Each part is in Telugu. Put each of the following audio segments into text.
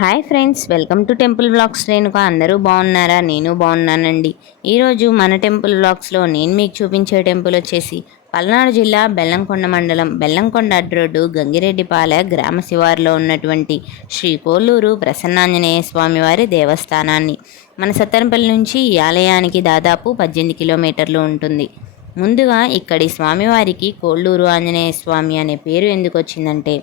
Hi friends, welcome to temple vlogs. Renuka. అందరూ బాగున్నారా? నేను బాగున్నానండి. ఈరోజు మన టెంపుల్ వ్లాగ్స్లో నేను మీకు చూపించే టెంపుల్ వచ్చేసి పల్నాడు జిల్లా బెల్లంకొండ మండలం బెల్లంకొండ అడ్రోడ్డు గంగిరెడ్డిపాలె గ్రామ శివారులో ఉన్నటువంటి శ్రీ కోల్లూరు ప్రసన్నాంజనేయ స్వామివారి దేవస్థానాన్ని మన సత్తెనపల్లి నుంచి ఈ ఆలయానికి దాదాపు 18 కిలోమీటర్లు ఉంటుంది. ముందుగా ఇక్కడి స్వామివారికి కోల్లూరు ఆంజనేయ స్వామి అనే పేరు ఎందుకు వచ్చిందంటే,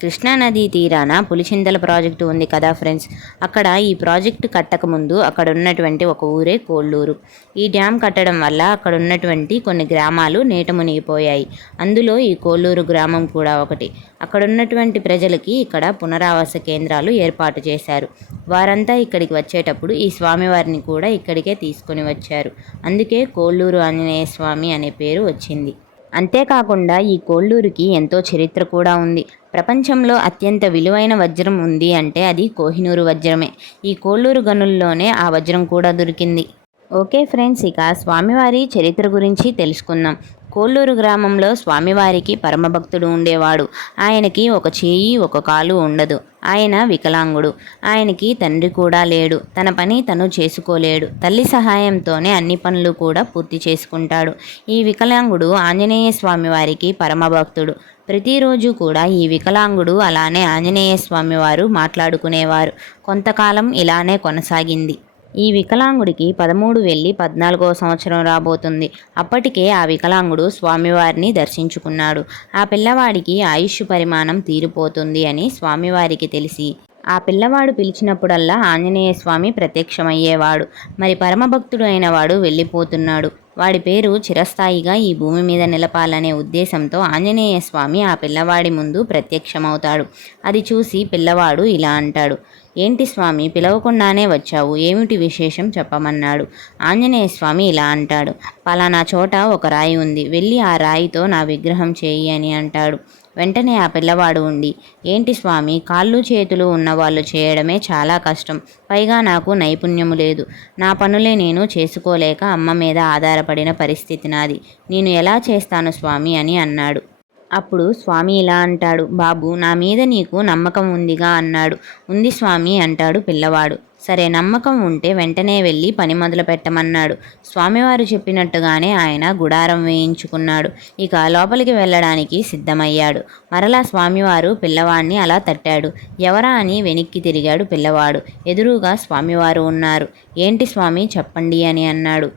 కృష్ణానదీ తీరాన పులిచింతల ప్రాజెక్టు ఉంది కదా ఫ్రెండ్స్. అక్కడ ఈ ప్రాజెక్టు కట్టకముందు అక్కడ ఉన్నటువంటి ఒక ఊరే కోల్లూరు. ఈ డ్యామ్ కట్టడం వల్ల అక్కడ ఉన్నటువంటి కొన్ని గ్రామాలు నీట మునిగిపోయాయి. అందులో ఈ కోల్లూరు గ్రామం కూడా ఒకటి. అక్కడ ఉన్నటువంటి ప్రజలకి ఇక్కడ పునరావాస కేంద్రాలు ఏర్పాటు చేశారు. వారంతా ఇక్కడికి వచ్చేటప్పుడు ఈ స్వామివారిని కూడా ఇక్కడికే తీసుకొని వచ్చారు. అందుకే కోల్లూరు ఆంజనేయ స్వామి అనే పేరు వచ్చింది. అంతేకాకుండా ఈ కోల్లూరుకి ఎంతో చరిత్ర కూడా ఉంది. ప్రపంచంలో అత్యంత విలువైన వజ్రం ఉంది అంటే అది కోహినూరు వజ్రమే. ఈ కోల్లూరు గనుల్లోనే ఆ వజ్రం కూడా దొరికింది. ఓకే ఫ్రెండ్స్, ఇక స్వామివారి చరిత్ర గురించి తెలుసుకుందాం. కోల్లూరు గ్రామంలో స్వామివారికి పరమభక్తుడు ఉండేవాడు. ఆయనకి ఒక చేయి ఒక కాలు ఉండదు. ఆయన వికలాంగుడు. ఆయనకి తండ్రి కూడా లేడు. తన పని తను చేసుకోలేడు. తల్లి సహాయంతోనే అన్ని పనులు కూడా పూర్తి చేసుకుంటాడు. ఈ వికలాంగుడు ఆంజనేయ స్వామివారికి పరమభక్తుడు. ప్రతిరోజు కూడా ఈ వికలాంగుడు అలానే ఆంజనేయ స్వామివారు మాట్లాడుకునేవారు. కొంతకాలం ఇలానే కొనసాగింది. ఈ వికలాంగుడికి 13 వెళ్ళి 14వ సంవత్సరం రాబోతుంది. అప్పటికే ఆ వికలాంగుడు స్వామివారిని దర్శించుకున్నాడు. ఆ పిల్లవాడికి ఆయుష్ పరిమాణం తీరిపోతుంది అని స్వామివారికి తెలిసి ఆ పిల్లవాడు పిలిచినప్పుడల్లా ఆంజనేయ స్వామి ప్రత్యక్షమయ్యేవాడు. మరి పరమభక్తుడు అయిన వాడు వెళ్ళిపోతున్నాడు. వాడి పేరు చిరస్థాయిగా ఈ భూమి మీద నిలపాలనే ఉద్దేశంతో ఆంజనేయ స్వామి ఆ పిల్లవాడి ముందు ప్రత్యక్షమవుతాడు. అది చూసి పిల్లవాడు ఇలా అంటాడు, ఏంటి స్వామి, పిలవకుండానే వచ్చావు, ఏమిటి విశేషం చెప్పమన్నాడు. ఆంజనేయ స్వామి ఇలా అంటాడు, పలానా చోట ఒక రాయి ఉంది, వెళ్ళి ఆ రాయితో నా విగ్రహం చేయి అని అంటాడు. వెంటనే ఆ పిల్లవాడు ఉండి, ఏంటి స్వామి, కాళ్ళు చేతులు ఉన్నవాళ్ళు చేయడమే చాలా కష్టం, పైగా నాకు నైపుణ్యము లేదు, నా పనులే నేను చేసుకోలేక అమ్మ మీద ఆధారపడిన పరిస్థితి నాది, నేను ఎలా చేస్తాను స్వామి అని అన్నాడు. అప్పుడు స్వామి ఇలా అంటాడు, బాబు, నా మీద నీకు నమ్మకం ఉందిగా అన్నాడు. ఉంది స్వామి అంటాడు పిల్లవాడు. సరే, నమ్మకం ఉంటే వెంటనే వెళ్ళి పని మొదలు పెట్టమన్నాడు. స్వామివారు చెప్పినట్టుగానే ఆయన గుడారం వేయించుకున్నాడు. ఇక లోపలికి వెళ్ళడానికి సిద్ధమయ్యాడు. మరలా స్వామివారు పిల్లవాడిని అలా తట్టాడు. ఎవరా అని వెనక్కి తిరిగాడు పిల్లవాడు. ఎదురుగా స్వామివారు ఉన్నారు. ఏంటి స్వామి చెప్పండి అని అన్నాడు.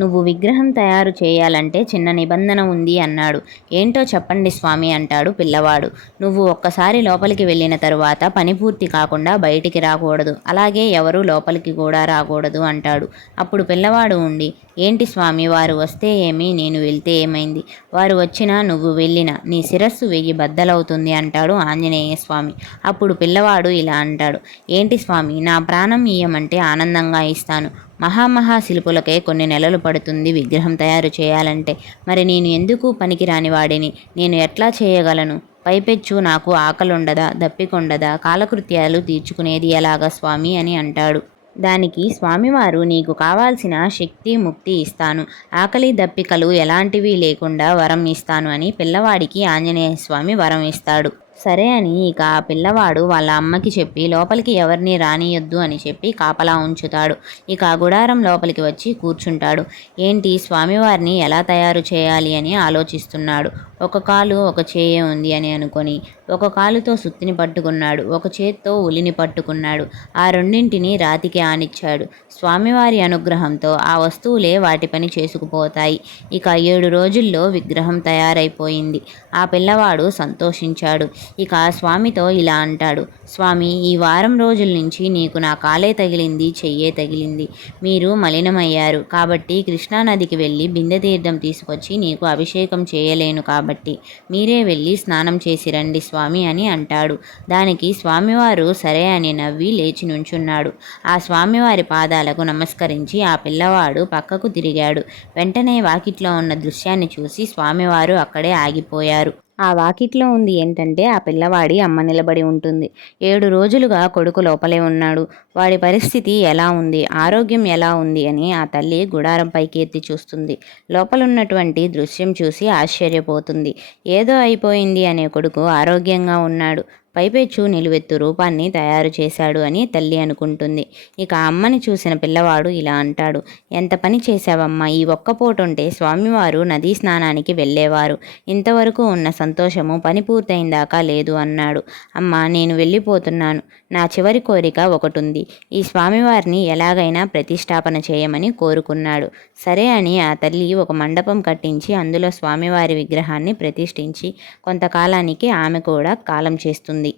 నువ్వు విగ్రహం తయారు చేయాలంటే చిన్న నిబంధన ఉంది అన్నాడు. ఏంటో చెప్పండి స్వామి అంటాడు పిల్లవాడు. నువ్వు ఒక్కసారి లోపలికి వెళ్ళిన తరువాత పని పూర్తి కాకుండా బయటికి రాకూడదు, అలాగే ఎవరు లోపలికి కూడా రాకూడదు అంటాడు. అప్పుడు పిల్లవాడు ఉండి, ఏంటి స్వామి, వారు వస్తే ఏమి, నేను వెళ్తే ఏమైంది, వారు వచ్చినా నువ్వు వెళ్ళినా నీ శిరస్సు 1000 బద్దలవుతుంది అంటాడు ఆంజనేయ స్వామి. అప్పుడు పిల్లవాడు ఇలా అంటాడు, ఏంటి స్వామి, నా ప్రాణం ఇయ్యమంటే ఆనందంగా ఇస్తాను, మహాశిల్పులకే కొన్ని నెలలు పడుతుంది విగ్రహం తయారు చేయాలంటే, మరి నేను ఎందుకు పనికిరాని వాడిని, నేను ఎట్లా చేయగలను, పైపెచ్చు నాకు ఆకలుండదా, దప్పికొండదా, కాలకృత్యాలు తీర్చుకునేది ఎలాగా స్వామి అని అంటాడు. దానికి స్వామివారు, నీకు కావాల్సిన శక్తి ముక్తి ఇస్తాను, ఆకలి దప్పికలు ఎలాంటివి లేకుండా వరం ఇస్తాను అని పిల్లవాడికి ఆంజనేయ స్వామి వరం ఇస్తాడు. సరే అని ఇక ఆ పిల్లవాడు వాళ్ళ అమ్మకి చెప్పి లోపలికి ఎవరిని రానియొద్దు అని చెప్పి కాపలా ఉంచుతాడు. ఇక ఆ గుడారం లోపలికి వచ్చి కూర్చుంటాడు. ఏంటి, స్వామివారిని ఎలా తయారు చేయాలి అని ఆలోచిస్తున్నాడు. ఒక కాలు ఒక చేయ ఉంది అని అనుకొని ఒక కాలుతో సుత్తిని పట్టుకున్నాడు, ఒక చేత్తో ఉలిని పట్టుకున్నాడు. ఆ రెండింటిని రాతికి ఆనిచ్చాడు. స్వామివారి అనుగ్రహంతో ఆ వస్తువులే వాటి పని చేసుకుపోతాయి. ఇక 7 రోజుల్లో విగ్రహం తయారైపోయింది. ఆ పిల్లవాడు సంతోషించాడు. ఇక స్వామితో ఇలా అంటాడు, స్వామి, ఈ వారం రోజుల నుంచి నీకు నా కాలే తగిలింది, చెయ్యే తగిలింది, మీరు మలినమయ్యారు కాబట్టి కృష్ణానదికి వెళ్ళి బిందె తీర్థం తీసుకొచ్చి నీకు అభిషేకం చేయలేను కాబట్టి మీరే వెళ్ళి స్నానం చేసి రండి స్వామి అని అంటాడు. దానికి స్వామివారు సరే అని నవ్వి లేచి నుంచున్నాడు. ఆ స్వామివారి పాదాలకు నమస్కరించి ఆ పిల్లవాడు పక్కకు తిరిగాడు. వెంటనే వాకిట్లో ఉన్న దృశ్యాన్ని చూసి స్వామివారు అక్కడే ఆగిపోయారు. ఆ వాకిట్లో ఉంది ఏంటంటే, ఆ పిల్లవాడి అమ్మ నిలబడి ఉంటుంది. 7 రోజులుగా కొడుకు లోపలే ఉన్నాడు. వాడి పరిస్థితి ఎలా ఉంది, ఆరోగ్యం ఎలా ఉంది అని ఆ తల్లి గుడారం పైకి ఎత్తి చూస్తుంది. లోపలున్నటువంటి దృశ్యం చూసి ఆశ్చర్యపోతుంది. ఏదో అయిపోయింది అనే కొడుకు ఆరోగ్యంగా ఉన్నాడు. పైపెచ్చు నిలువెత్తు రూపాన్ని తయారు చేశాడు అని తల్లి అనుకుంటుంది. ఇక అమ్మని చూసిన పిల్లవాడు ఇలా అంటాడు, ఎంత పని చేశావమ్మా, ఈ ఒక్క పూటుంటే స్వామివారు నదీ స్నానానికి వెళ్ళేవారు, ఇంతవరకు ఉన్న సంతోషము పని పూర్తయిందాకా లేదు అన్నాడు. అమ్మ, నేను వెళ్ళిపోతున్నాను, నా చివరి కోరిక ఒకటుంది, ఈ స్వామివారిని ఎలాగైనా ప్రతిష్టాపన చేయమని కోరుకున్నాడు. సరే అని ఆ తల్లి ఒక మండపం కట్టించి అందులో స్వామివారి విగ్రహాన్ని ప్రతిష్ఠించి కొంతకాలానికి ఆమె కూడా కాలం చేస్తుంది.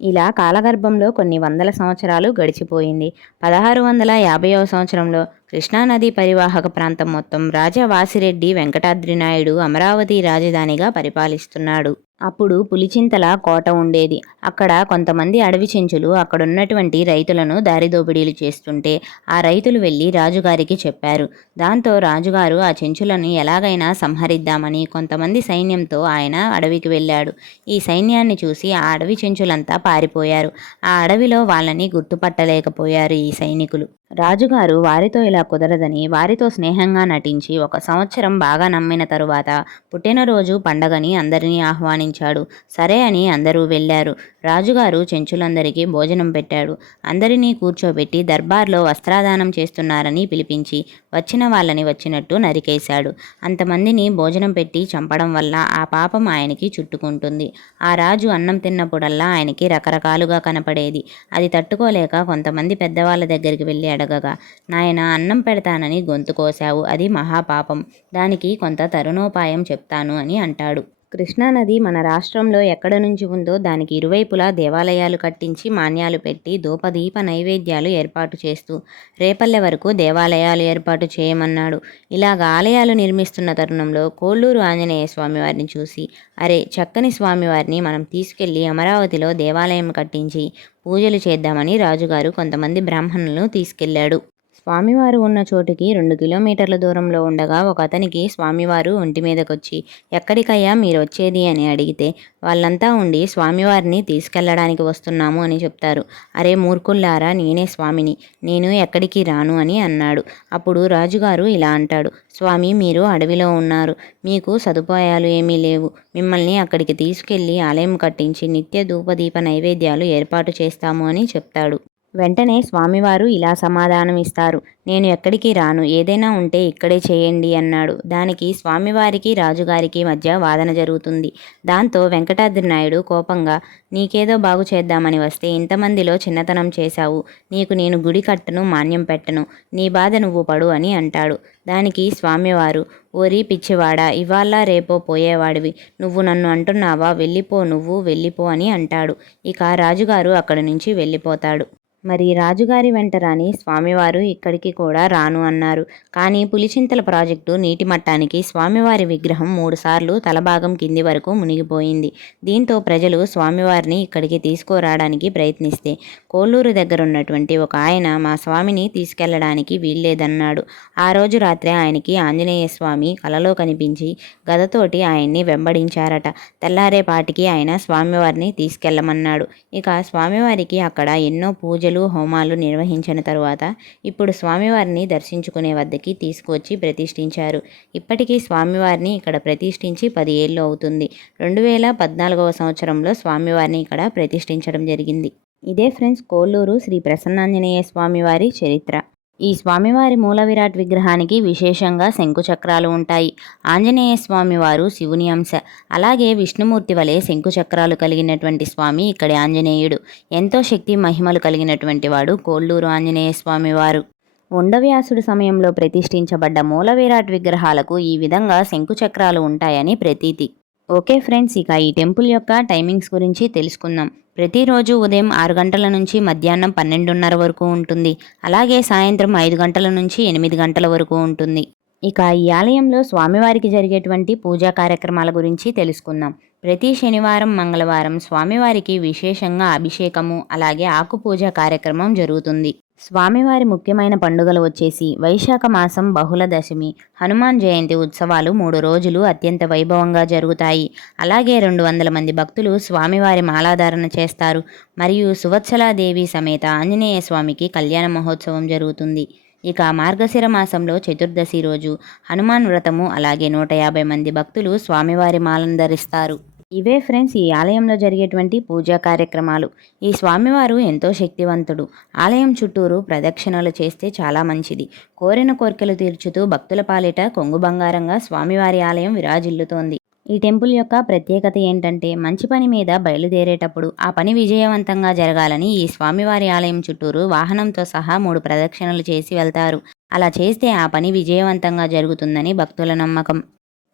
ఇలా కాలగర్భంలో కొన్ని వందల సంవత్సరాలు గడిచిపోయింది. 1650వ సంవత్సరంలో కృష్ణానది పరివాహక ప్రాంతం మొత్తం రాజా వాసిరెడ్డి వెంకటాద్రి నాయుడు అమరావతి రాజధానిగా పరిపాలిస్తున్నాడు. అప్పుడు పులిచింతల కోట ఉండేది. అక్కడ కొంతమంది అడవి చెంచులు అక్కడున్నటువంటి రైతులను దారిదోపిడీలు చేస్తుంటే ఆ రైతులు వెళ్ళి రాజుగారికి చెప్పారు. దాంతో రాజుగారు ఆ చెంచులను ఎలాగైనా సంహరిద్దామని కొంతమంది సైన్యంతో ఆయన అడవికి వెళ్ళాడు. ఈ సైన్యాన్ని చూసి ఆ అడవి చెంచులంతా పారిపోయారు. ఆ అడవిలో వాళ్ళని గుర్తుపట్టలేకపోయారు ఈ సైనికులు. రాజుగారు వారితో ఇలా కుదరదని వారితో స్నేహంగా నటించి 1 సంవత్సరం బాగా నమ్మిన తరువాత పుట్టినరోజు పండగని అందరినీ ఆహ్వానించాడు. సరే అని అందరూ వెళ్ళారు. రాజుగారు చెంచులందరికీ భోజనం పెట్టాడు. అందరినీ కూర్చోబెట్టి దర్బార్లో వస్త్రాదానం చేస్తున్నారని పిలిపించి వచ్చిన వాళ్ళని వచ్చినట్టు నరికేశాడు. అంతమందిని భోజనం పెట్టి చంపడం వల్ల ఆ పాపం ఆయనకి చుట్టుకుంటుంది. ఆ రాజు అన్నం తిన్నప్పుడల్లా ఆయనకి రకరకాలుగా కనపడేది. అది తట్టుకోలేక కొంతమంది పెద్దవాళ్ళ దగ్గరికి వెళ్ళి అడగగా, నాయన, అన్నం పెడతానని గొంతు కోశావు, అది మహాపాపం, దానికి కొంత తరుణోపాయం చెప్తాను అని అంటాడు. కృష్ణానది మన రాష్ట్రంలో ఎక్కడ నుంచి ఉందో దానికి ఇరువైపులా దేవాలయాలు కట్టించి మాన్యాలు పెట్టి ధూపదీప నైవేద్యాలు ఏర్పాటు చేస్తూ రేపల్లె వరకు దేవాలయాలు ఏర్పాటు చేయమన్నాడు. ఇలాగ ఆలయాలు నిర్మిస్తున్న తరుణంలో కోళ్ళూరు ఆంజనేయ స్వామివారిని చూసి, అరే, చక్కని స్వామివారిని మనం తీసుకెళ్లి అమరావతిలో దేవాలయం కట్టించి పూజలు చేద్దామని రాజుగారు కొంతమంది బ్రాహ్మణులను తీసుకెళ్లాడు. స్వామివారు ఉన్న చోటుకి 2 కిలోమీటర్ల దూరంలో ఉండగా ఒక అతనికి స్వామివారు ఒంటి మీదకొచ్చి, ఎక్కడికయ్యా మీరు వచ్చేది అని అడిగితే వాళ్ళంతా ఉండి స్వామివారిని తీసుకెళ్లడానికి వస్తున్నాము అని చెప్తారు. అరే మూర్ఖుల్లారా, నేనే స్వామిని, నేను ఎక్కడికి రాను అని అన్నాడు. అప్పుడు రాజుగారు ఇలా అంటాడు, స్వామి, మీరు అడవిలో ఉన్నారు, మీకు సదుపాయాలు ఏమీ లేవు, మిమ్మల్ని అక్కడికి తీసుకెళ్లి ఆలయం కట్టించి నిత్య ధూపదీప నైవేద్యాలు ఏర్పాటు చేస్తాము అని చెప్తాడు. వెంటనే స్వామివారు ఇలా సమాధానం ఇస్తారు, నేను ఎక్కడికి రాను, ఏదైనా ఉంటే ఇక్కడే చేయండి అన్నాడు. దానికి స్వామివారికి రాజుగారికి మధ్య వాదన జరుగుతుంది. దాంతో వెంకటాద్రి నాయుడు కోపంగా, నీకేదో బాగు చేద్దామని వస్తే ఇంతమందిలో చిన్నతనం చేశావు, నీకు నేను గుడి కట్టను, మాన్యం పెట్టను, నీ బాధ నువ్వు పడు అని అంటాడు. దానికి స్వామివారు, ఓరి పిచ్చివాడా, ఇవాళ రేపో పోయేవాడివి, నువ్వు నన్ను అంటున్నావా, వెళ్ళిపో, నువ్వు వెళ్ళిపో అని అంటాడు. ఇక రాజుగారు అక్కడి నుంచి వెళ్ళిపోతాడు. మరి రాజుగారి వెంట రాని స్వామివారు ఇక్కడికి కూడా రాను అన్నారు. కానీ పులిచింతల ప్రాజెక్టు నీటి మట్టానికి స్వామివారి విగ్రహం 3 సార్లు తలభాగం కింది వరకు మునిగిపోయింది. దీంతో ప్రజలు స్వామివారిని ఇక్కడికి తీసుకురావడానికి ప్రయత్నిస్తే కోళ్ళూరు దగ్గర ఉన్నటువంటి ఒక ఆయన మా స్వామిని తీసుకెళ్లడానికి వీల్లేదన్నాడు. ఆ రోజు రాత్రే ఆయనకి ఆంజనేయ స్వామి కలలో కనిపించి గదతోటి ఆయన్ని వెంబడించారట. తెల్లారేపాటికి ఆయన స్వామివారిని తీసుకెళ్లమన్నాడు. ఇక స్వామివారికి అక్కడ ఎన్నో పూజలు, హోమాలు నిర్వహించిన తరువాత ఇప్పుడు స్వామివారిని దర్శించుకునే వద్దకి తీసుకువచ్చి ప్రతిష్ఠించారు. ఇప్పటికీ స్వామివారిని ఇక్కడ ప్రతిష్ఠించి 10 ఏళ్ళు అవుతుంది. 2014వ సంవత్సరంలో స్వామివారిని ఇక్కడ ప్రతిష్ఠించడం జరిగింది. ఇదే ఫ్రెండ్స్ కోళ్ళూరు శ్రీ ప్రసన్నాంజనేయ స్వామివారి చరిత్ర. ఈ స్వామివారి మూల విరాట్ విగ్రహానికి విశేషంగా శంకుచక్రాలు ఉంటాయి. ఆంజనేయ స్వామివారు శివుని అంశ. అలాగే విష్ణుమూర్తి వలె శంకుచక్రాలు కలిగినటువంటి స్వామి ఇక్కడి ఆంజనేయుడు. ఎంతో శక్తి మహిమలు కలిగినటువంటి వాడు కోళ్ళూరు ఆంజనేయ స్వామివారు. ఉండవ్యాసుడు సమయంలో ప్రతిష్ఠించబడ్డ మూల విరాట్ విగ్రహాలకు ఈ విధంగా శంకుచక్రాలు ఉంటాయని ప్రతీతి. ఓకే ఫ్రెండ్స్, ఇక ఈ టెంపుల్ యొక్క టైమింగ్స్ గురించి తెలుసుకుందాం. ప్రతిరోజు ఉదయం 6 గంటల నుంచి మధ్యాహ్నం 12:30 వరకు ఉంటుంది. అలాగే సాయంత్రం 5 గంటల నుంచి 8 గంటల వరకు ఉంటుంది. ఇక ఈ ఆలయంలో స్వామివారికి జరిగేటువంటి పూజా కార్యక్రమాల గురించి తెలుసుకుందాం. ప్రతి శనివారం, మంగళవారం స్వామివారికి విశేషంగా అభిషేకము, అలాగే ఆకు పూజ కార్యక్రమం జరుగుతుంది. స్వామివారి ముఖ్యమైన పండుగలు వచ్చేసి వైశాఖ మాసం బహుళ దశమి, హనుమాన్ జయంతి ఉత్సవాలు 3 రోజులు అత్యంత వైభవంగా జరుగుతాయి. అలాగే 200 మంది భక్తులు స్వామివారి మాలాధారణ చేస్తారు. మరియు సువత్సలాదేవి సమేత ఆంజనేయ స్వామికి కళ్యాణ మహోత్సవం జరుగుతుంది. ఇక మార్గశిర మాసంలో చతుర్దశి రోజు హనుమాన్ వ్రతము, అలాగే 150 మంది భక్తులు స్వామివారి మాలను ధరిస్తారు. ఇవే ఫ్రెండ్స్ ఈ ఆలయంలో జరిగేటువంటి పూజా కార్యక్రమాలు. ఈ స్వామివారు ఎంతో శక్తివంతుడు. ఆలయం చుట్టూరు ప్రదక్షిణలు చేస్తే చాలా మంచిది. కోరిన కోర్కెలు తీర్చుతూ భక్తుల పాలిట కొంగు బంగారంగా స్వామివారి ఆలయం విరాజిల్లుతోంది. ఈ టెంపుల్ యొక్క ప్రత్యేకత ఏంటంటే మంచి పని మీద బయలుదేరేటప్పుడు ఆ పని విజయవంతంగా జరగాలని ఈ స్వామివారి ఆలయం చుట్టూరు వాహనంతో సహా 3 ప్రదక్షిణలు చేసి వెళ్తారు. అలా చేస్తే ఆ పని విజయవంతంగా జరుగుతుందని భక్తుల నమ్మకం.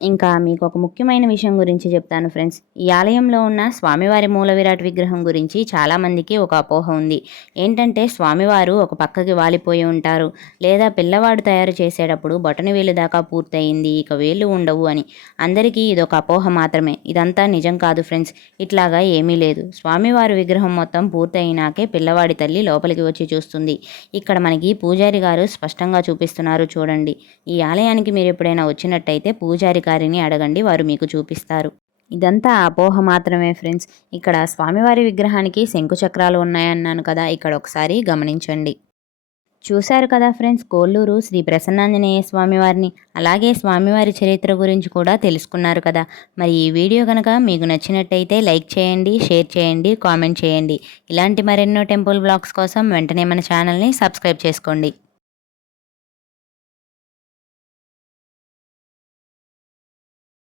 ఇంకా మీకు ఒక ముఖ్యమైన విషయం గురించి చెప్తాను ఫ్రెండ్స్. ఈ ఆలయంలో ఉన్న స్వామివారి మూల విరాట్ విగ్రహం గురించి చాలామందికి ఒక అపోహ ఉంది. ఏంటంటే స్వామివారు ఒక పక్కకి వాలిపోయి ఉంటారు, లేదా పిల్లవాడు తయారు చేసేటప్పుడు బొటనవేలు దాకా పూర్తయింది, ఇక వేళ్ళు ఉండవు అని. అందరికీ ఇదొక అపోహ మాత్రమే. ఇదంతా నిజం కాదు ఫ్రెండ్స్. ఇట్లాగా ఏమీ లేదు. స్వామివారి విగ్రహం మొత్తం పూర్తయినాకే పిల్లవాడి తల్లి లోపలికి వచ్చి చూస్తుంది. ఇక్కడ మనకి పూజారి గారు స్పష్టంగా చూపిస్తున్నారు చూడండి. ఈ ఆలయానికి మీరు ఎప్పుడైనా వచ్చినట్టయితే పూజారి గారిని అడగండి, వారు మీకు చూపిస్తారు. ఇదంతా అపోహ మాత్రమే ఫ్రెండ్స్. ఇక్కడ స్వామివారి విగ్రహానికి శంకు చక్రాలు ఉన్నాయన్నాను కదా, ఇక్కడ ఒకసారి గమనించండి. చూశారు కదా ఫ్రెండ్స్, కోల్లూరు శ్రీ ప్రసన్నాంజనేయ స్వామివారిని, అలాగే స్వామివారి చరిత్ర గురించి కూడా తెలుసుకున్నారు కదా. మరి ఈ వీడియో కనుక మీకు నచ్చినట్టయితే లైక్ చేయండి, షేర్ చేయండి, కామెంట్ చేయండి. ఇలాంటి మరెన్నో టెంపుల్ బ్లాగ్స్ కోసం వెంటనే మన ఛానల్ని సబ్స్క్రైబ్ చేసుకోండి.